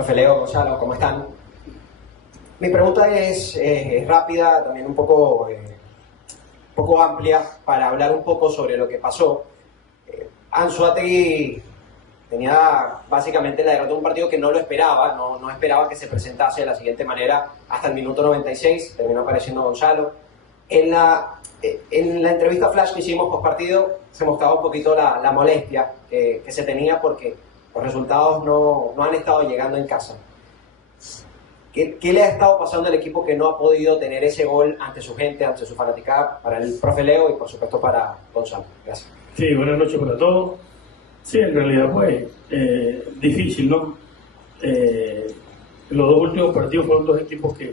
Profe Leo, Gonzalo, ¿cómo están? Mi pregunta es rápida, también un poco amplia, para hablar un poco sobre lo que pasó. Anzoátegui tenía básicamente la derrota de un partido que no lo esperaba, no esperaba que se presentase de la siguiente manera hasta el minuto 96, terminó apareciendo Gonzalo. En la entrevista flash que hicimos post partido se mostraba un poquito la molestia que se tenía porque los resultados no han estado llegando en casa. ¿Qué le ha estado pasando al equipo que no ha podido tener ese gol ante su gente, ante su fanaticada? Para el profe Leo y por supuesto para Gonzalo. Gracias. Sí, buenas noches para todos. Sí, en realidad pues difícil, ¿no? Los dos últimos partidos fueron dos equipos que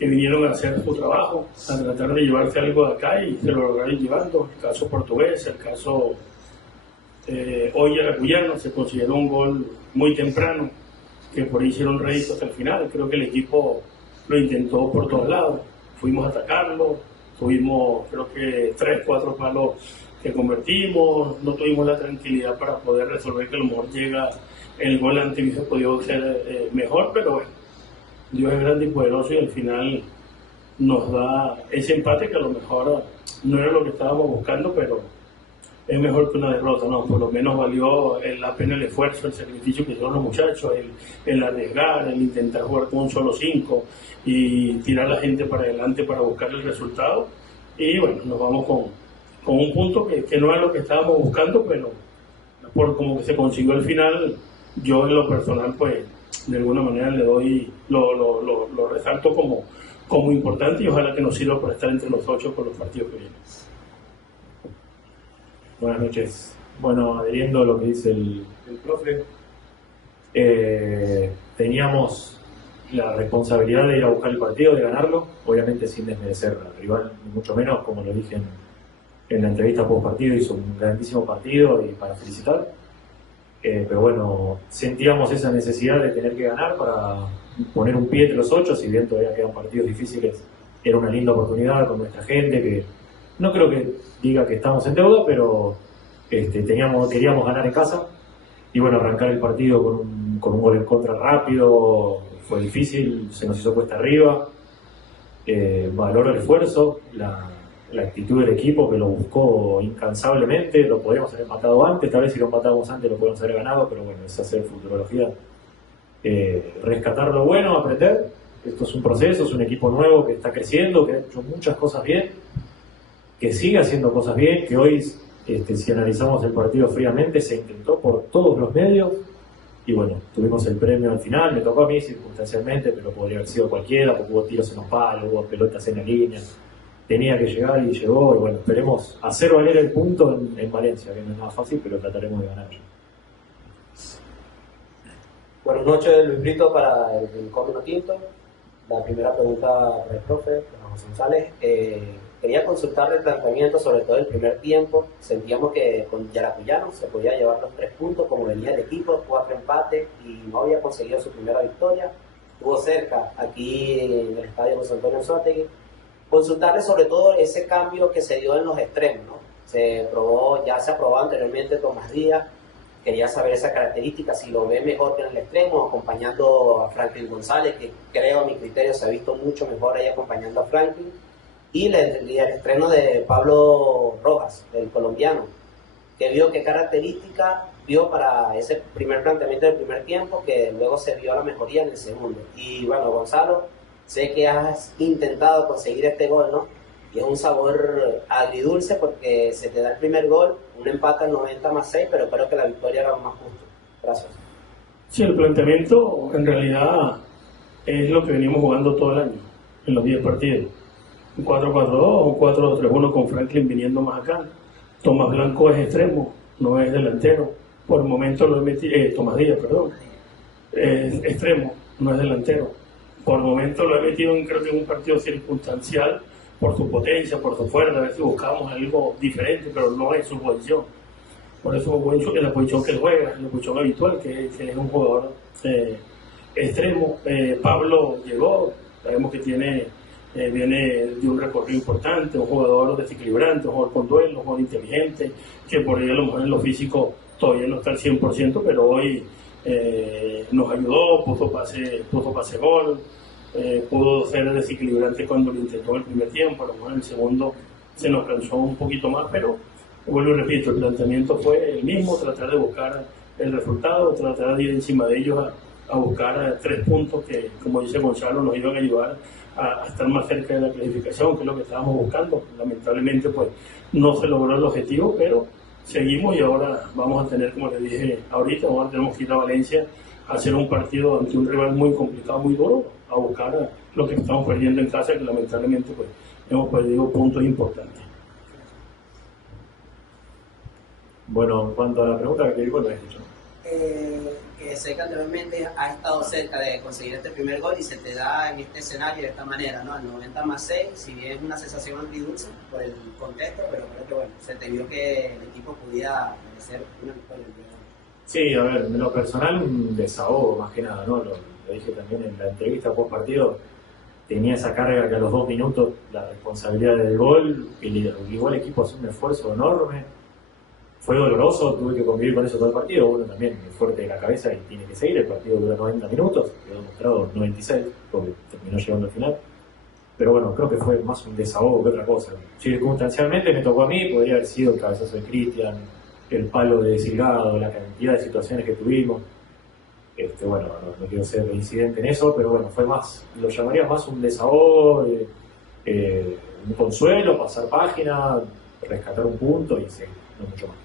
vinieron a hacer su trabajo, a tratar de llevarse algo de acá y se lo lograron llevando. El caso portugués, el caso hoy Aracuyano, se consideró un gol muy temprano, que por ahí hicieron rédito hasta el final. Creo que el equipo lo intentó por todos lados. Fuimos a atacarlo, tuvimos creo que 3-4 palos que convertimos, no tuvimos la tranquilidad para poder resolver, que a lo mejor llega el gol ante hubiese podido ser mejor, pero bueno, Dios es grande y poderoso y al final nos da ese empate que a lo mejor no era lo que estábamos buscando, pero es mejor que una derrota, ¿no? Por lo menos valió la pena el esfuerzo, el sacrificio que hicieron los muchachos, el arriesgar, el intentar jugar con un solo 5 y tirar a la gente para adelante para buscar el resultado. Y bueno, nos vamos con un punto que no es lo que estábamos buscando, pero por como que se consiguió al final, yo en lo personal pues de alguna manera le doy, lo resalto como importante y ojalá que nos sirva para estar entre los 8 con los partidos que vienen. Buenas noches. Bueno, adheriendo a lo que dice el profe, teníamos la responsabilidad de ir a buscar el partido, de ganarlo, obviamente sin desmerecer al rival, ni mucho menos, como lo dije en la entrevista post partido, hizo un grandísimo partido y para felicitar. Pero bueno, sentíamos esa necesidad de tener que ganar para poner un pie entre los 8, si bien todavía quedan partidos difíciles, era una linda oportunidad con nuestra gente, que no creo que diga que estamos en deuda, pero queríamos ganar en casa y bueno, arrancar el partido con un gol en contra rápido fue difícil, se nos hizo cuesta arriba. Valoro el esfuerzo, la actitud del equipo que lo buscó incansablemente, lo podríamos haber empatado antes, tal vez si lo empatábamos antes lo podríamos haber ganado, pero bueno, es hacer futurología. Rescatar lo bueno, aprender, esto es un proceso, es un equipo nuevo que está creciendo, que ha hecho muchas cosas bien, que sigue haciendo cosas bien, que hoy, si analizamos el partido fríamente, se intentó por todos los medios y bueno, tuvimos el premio al final, me tocó a mí circunstancialmente, pero podría haber sido cualquiera, porque hubo tiros en los palos, hubo pelotas en la línea, tenía que llegar y llegó y bueno, esperemos hacer valer el punto en Valencia, que no es nada fácil, pero trataremos de ganar. Buenas noches, Luis Brito para el Comino Tinto. La primera pregunta para el profe, para José González. Quería consultarle el planteamiento, sobre todo el primer tiempo. Sentíamos que con Yaracuyano se podía llevar los 3 puntos, como venía el equipo, 4 empates y no había conseguido su primera victoria. Estuvo cerca aquí en el estadio José Antonio Anzoátegui. Consultarle sobre todo ese cambio que se dio en los extremos, ¿no? Ya se aprobó anteriormente Tomás Díaz. Quería saber esa característica, si lo ve mejor que en el extremo, acompañando a Franklin González, que creo a mi criterio se ha visto mucho mejor ahí acompañando a Franklin. Y el estreno de Pablo Rojas, el colombiano, que vio qué característica vio para ese primer planteamiento del primer tiempo, que luego se vio la mejoría en el segundo. Y bueno, Gonzalo, sé que has intentado conseguir este gol, ¿no? Y es un sabor agridulce porque se te da el primer gol, un empate al 90+6, pero creo que la victoria era más justa. Gracias. Sí, el planteamiento en realidad es lo que venimos jugando todo el año, en los 10 partidos. Un 4-4-2, un 4-2-3-1 con Franklin viniendo más acá. Tomás Blanco es extremo, no es delantero. Por el momento lo he metido, Tomás Díaz, perdón, es extremo, no es delantero. Por el momento lo he metido creo que en un partido circunstancial, por su potencia, por su fuerza, a ver si buscábamos algo diferente, pero no es su posición. Por eso es la posición que él juega, la posición habitual, que es un jugador extremo. Pablo llegó, sabemos que viene de un recorrido importante, un jugador desequilibrante, un jugador con duelo, un jugador inteligente, que por ahí a lo mejor en lo físico todavía no está al 100%, pero hoy nos ayudó, puso pase gol, pudo ser desequilibrante cuando lo intentó en el primer tiempo, a lo mejor en el segundo se nos cansó un poquito más, pero vuelvo y repito, el planteamiento fue el mismo, tratar de buscar el resultado, tratar de ir encima de ellos a buscar 3 puntos que, como dice Gonzalo, nos iban a ayudar a estar más cerca de la clasificación, que es lo que estábamos buscando. Lamentablemente pues no se logró el objetivo, pero seguimos y ahora vamos a tener, como les dije ahorita, ahora tenemos que ir a Valencia a hacer un partido ante un rival muy complicado, muy duro, a buscar lo que estamos perdiendo en casa, que lamentablemente pues hemos perdido puntos importantes. Bueno, en cuanto a la pregunta que digo, lo he dicho. Que sé que anteriormente has estado cerca de conseguir este primer gol y se te da en este escenario de esta manera, ¿no? Al 90+6, si bien es una sensación agridulce por el contexto, pero creo que bueno, se te vio que el equipo podía merecer una victoria. Sí, a ver, en lo personal un desahogo más que nada, ¿no? Lo dije también en la entrevista post partido, tenía esa carga que a los 2 minutos la responsabilidad del gol, igual el equipo hace un esfuerzo enorme, fue doloroso, tuve que convivir con eso todo el partido, uno también es fuerte de la cabeza y tiene que seguir, el partido dura 90 minutos, quedó demostrado 96, porque terminó llegando al final, pero bueno, creo que fue más un desahogo que otra cosa. Circunstancialmente me tocó a mí, podría haber sido el cabezazo de Cristian, el palo de Silgado, la cantidad de situaciones que tuvimos. Bueno, no quiero ser reincidente en eso, pero bueno, fue más, lo llamaría más un desahogo, un consuelo, pasar página, rescatar un punto y seguir, no mucho más.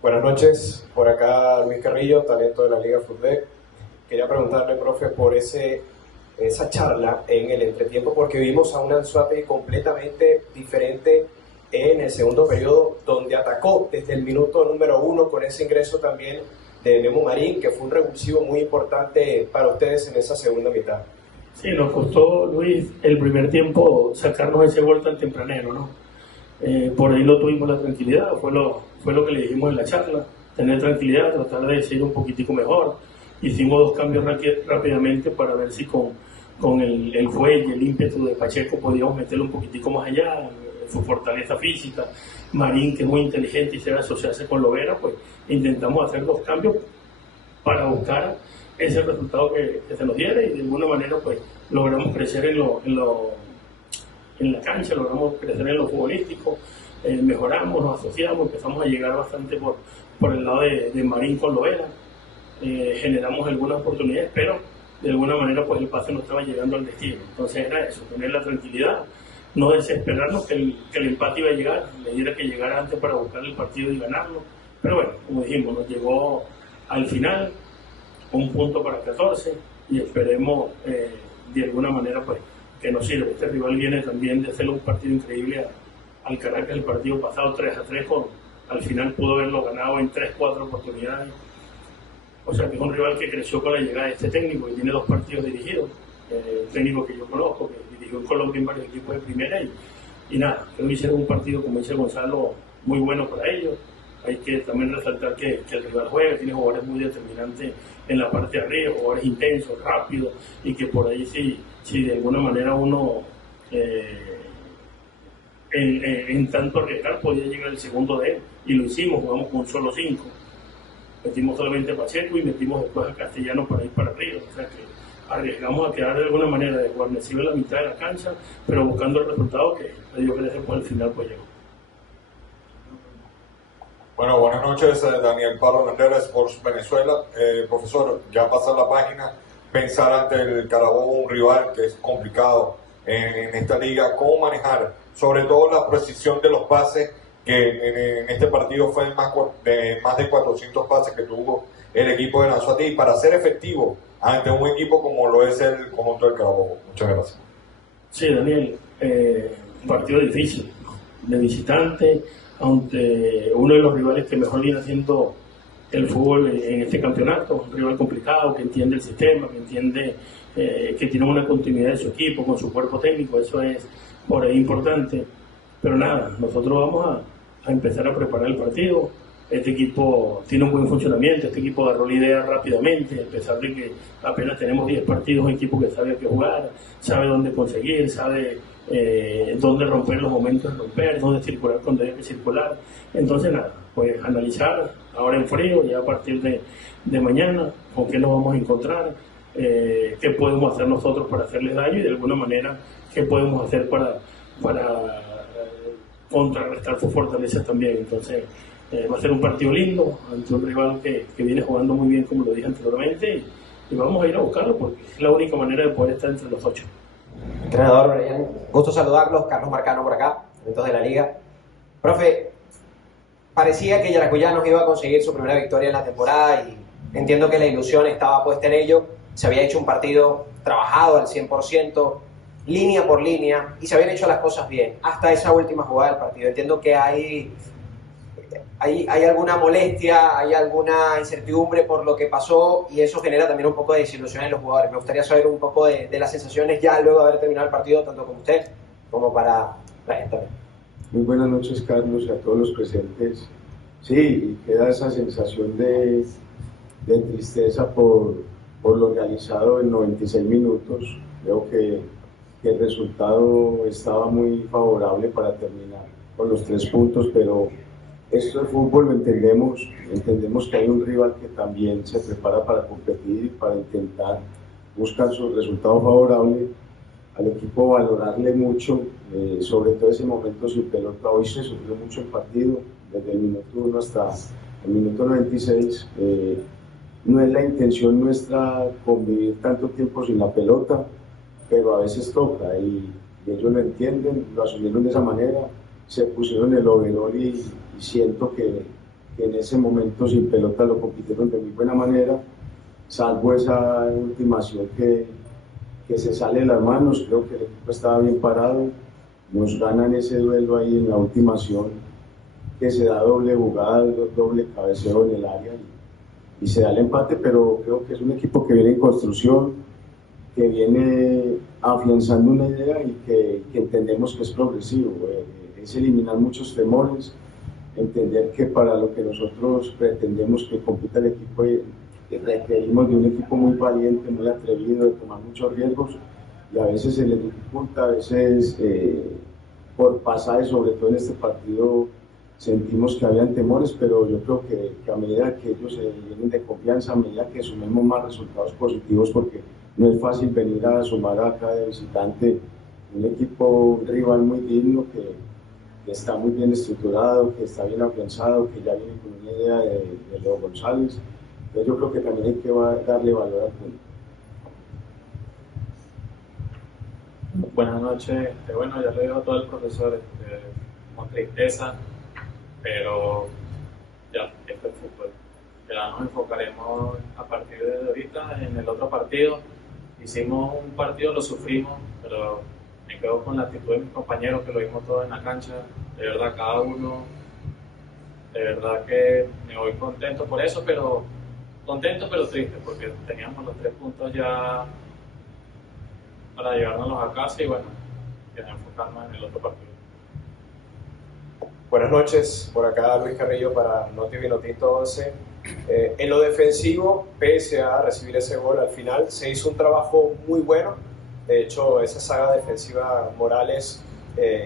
Buenas noches, por acá Luis Carrillo, talento de la Liga Fútbol. Quería preguntarle, profe, por esa charla en el entretiempo, porque vimos a un Ansu Fati completamente diferente en el segundo periodo, donde atacó desde el minuto número 1 con ese ingreso también de Memo Marín, que fue un revulsivo muy importante para ustedes en esa segunda mitad. Sí, nos costó, Luis, el primer tiempo sacarnos ese gol tan tempranero, ¿no? Por ahí no tuvimos la tranquilidad, fue lo que le dijimos en la charla, tener tranquilidad, tratar de seguir un poquitico mejor. Hicimos 2 cambios rápidamente para ver si con el fuelle, el ímpetu de Pacheco podíamos meterlo un poquitico más allá, su fortaleza física, Marín, que es muy inteligente y sabe asociarse con Lovera, pues intentamos hacer 2 cambios para buscar ese resultado que se nos diera y de alguna manera pues logramos crecer en la cancha, logramos crecer en lo futbolístico, mejoramos, nos asociamos, empezamos a llegar bastante por el lado de Marín con Lovera, generamos algunas oportunidades, pero de alguna manera pues el pase no estaba llegando al destino. Entonces era eso, tener la tranquilidad, no desesperarnos que el empate iba a llegar, le diera que llegara antes para buscar el partido y ganarlo, pero bueno, como dijimos, nos llegó al final, 1 punto para 14 y esperemos de alguna manera pues que nos sirva. Este rival viene también de hacer un partido increíble al Caracas el partido pasado 3-3, al final pudo haberlo ganado en 3-4 oportunidades. O sea que es un rival que creció con la llegada de este técnico, que tiene 2 partidos dirigidos, técnico que yo conozco, que dirigió en Colombia en varios equipos de primera y nada, creo que hicieron un partido, como dice Gonzalo, muy bueno para ellos. Hay que también resaltar que el rival juega, tiene jugadores muy determinantes en la parte de arriba, jugadores intensos, rápidos, y que por ahí si de alguna manera uno en tanto arriesgar podía llegar el segundo de él, y lo hicimos, jugamos con solo 5. Metimos solamente a Pacheco y metimos después a Castellano para ir para arriba, o sea que arriesgamos a quedar de alguna manera desguarnecido en la mitad de la cancha, pero buscando el resultado que le dio que después al final pues llegó. Bueno, buenas noches, Daniel Parro Mendera, Sports Venezuela. Profesor, ya pasar la página, pensar ante el Carabobo, un rival que es complicado en esta liga, cómo manejar, sobre todo la precisión de los pases, que en este partido fue más de 400 pases que tuvo el equipo de Ansu Fati, para ser efectivo ante un equipo como lo es el conjunto del Carabobo. Muchas gracias. Sí, Daniel, un partido difícil, de visitante, ante uno de los rivales que mejor viene haciendo el fútbol en este campeonato, un rival complicado, que entiende el sistema, que entiende que tiene una continuidad de su equipo, con su cuerpo técnico, eso es por ahí importante. Pero nada, nosotros vamos a empezar a preparar el partido. Este equipo tiene un buen funcionamiento, este equipo agarró la idea rápidamente, a pesar de que apenas tenemos 10 partidos, un equipo que sabe a qué jugar, sabe dónde conseguir, sabe dónde romper los momentos de romper, dónde circular cuando hay que circular. Entonces nada, pues analizar, ahora en frío, ya a partir de mañana, con qué nos vamos a encontrar, qué podemos hacer nosotros para hacerles daño y de alguna manera qué podemos hacer para contrarrestar sus fortalezas también. Entonces va a ser un partido lindo ante un rival que viene jugando muy bien, como lo dije anteriormente, y vamos a ir a buscarlo porque es la única manera de poder estar entre los 8. Entrenador Brian, gusto saludarlos. Carlos Marcano por acá, eventos de la Liga. Profe, parecía que Yaracuyanos iba a conseguir su primera victoria en la temporada y entiendo que la ilusión estaba puesta en ello. Se había hecho un partido trabajado al 100%, línea por línea, y se habían hecho las cosas bien, hasta esa última jugada del partido. Entiendo que hay alguna molestia, hay alguna incertidumbre por lo que pasó, y eso genera también un poco de desilusión en los jugadores. Me gustaría saber un poco de las sensaciones ya luego de haber terminado el partido, tanto con usted como para la gente también. Muy buenas noches, Carlos, y a todos los presentes. Sí, queda esa sensación de tristeza por lo realizado en 96 minutos. Creo que el resultado estaba muy favorable para terminar con los 3 puntos, pero esto es fútbol, lo entendemos que hay un rival que también se prepara para competir y para intentar buscar su resultado favorable. Al equipo valorarle mucho, sobre todo ese momento sin pelota. Hoy se sufrió mucho el partido, desde el minuto 1 hasta el minuto 96. No es la intención nuestra convivir tanto tiempo sin la pelota, pero a veces toca y ellos lo entienden, lo asumieron de esa manera, se pusieron el overall y siento que en ese momento sin pelota lo compitieron de muy buena manera, salvo esa ultimación que se sale de las manos. Creo que el equipo estaba bien parado, nos ganan ese duelo ahí en la ultimación, que se da doble jugada, doble cabeceo en el área y se da el empate, pero creo que es un equipo que viene en construcción, que viene afianzando una idea y que entendemos que es progresivo, es eliminar muchos temores, entender que para lo que nosotros pretendemos que compita el equipo requerimos de un equipo muy valiente, muy atrevido, de tomar muchos riesgos, y a veces se les dificulta, a veces por pasajes, sobre todo en este partido, sentimos que habían temores, pero yo creo que a medida que ellos se vienen de confianza, a medida que sumemos más resultados positivos, porque no es fácil venir a sumar acá de visitante un equipo rival muy digno, que está muy bien estructurado, que está bien afianzado, que ya viene con una idea de Leo González. Entonces yo creo que también hay que darle valor al punto. Buenas noches. Bueno, ya lo dijo todo el profesor, con tristeza, pero ya, esto es fútbol. Ya nos enfocaremos a partir de ahorita en el otro partido. Hicimos un partido, lo sufrimos, pero me quedo con la actitud de mis compañeros, que lo vimos todo en la cancha. De verdad, cada uno, de verdad que me voy contento por eso, pero triste, porque teníamos los 3 puntos ya para llevárnoslos a casa y bueno, ya enfocarnos en el otro partido. Buenas noches, por acá Luis Carrillo para Noti Vinotinto 11. En lo defensivo, pese a recibir ese gol al final, se hizo un trabajo muy bueno. De hecho, esa saga defensiva, Morales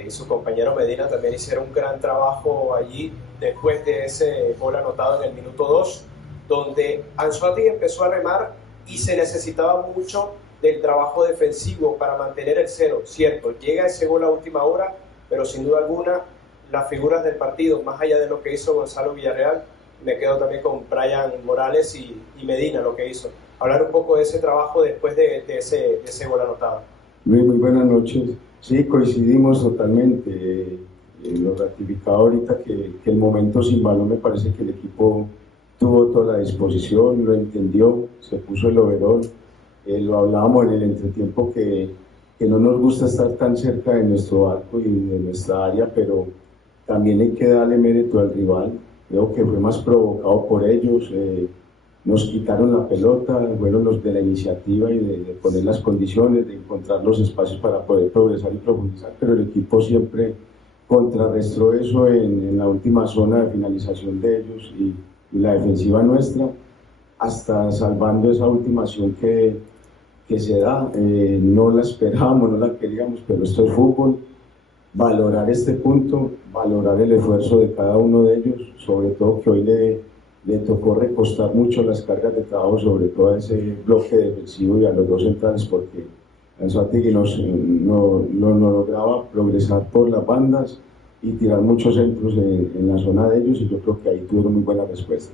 y su compañero Medina también hicieron un gran trabajo allí después de ese gol anotado en el minuto 2, donde Ansu Fati empezó a remar y se necesitaba mucho del trabajo defensivo para mantener el 0. Cierto, llega ese gol a última hora, pero sin duda alguna las figuras del partido, más allá de lo que hizo Gonzalo Villarreal, me quedo también con Brian Morales y Medina, lo que hizo. Hablar un poco de ese trabajo después de ese gol anotado. Luis, muy buenas noches. Sí, coincidimos totalmente. Lo ratificado ahorita que el momento sin balón, me parece que el equipo tuvo toda la disposición, lo entendió, se puso el overall. Lo hablábamos en el entretiempo que no nos gusta estar tan cerca de nuestro arco y de nuestra área, pero también hay que darle mérito al rival. Creo que fue más provocado por ellos, nos quitaron la pelota, fueron los de la iniciativa y de poner las condiciones, de encontrar los espacios para poder progresar y profundizar, pero el equipo siempre contrarrestó eso en la última zona de finalización de ellos y la defensiva nuestra, hasta salvando esa última acción que se da. No la esperábamos, no la queríamos, pero esto es fútbol. Valorar este punto, valorar el esfuerzo de cada uno de ellos, sobre todo que hoy le tocó recostar mucho las cargas de trabajo, sobre todo a ese bloque defensivo y a los dos centrales, porque Anzoátegui no lograba progresar por las bandas y tirar muchos centros en la zona de ellos, y yo creo que ahí tuvieron muy buena respuesta.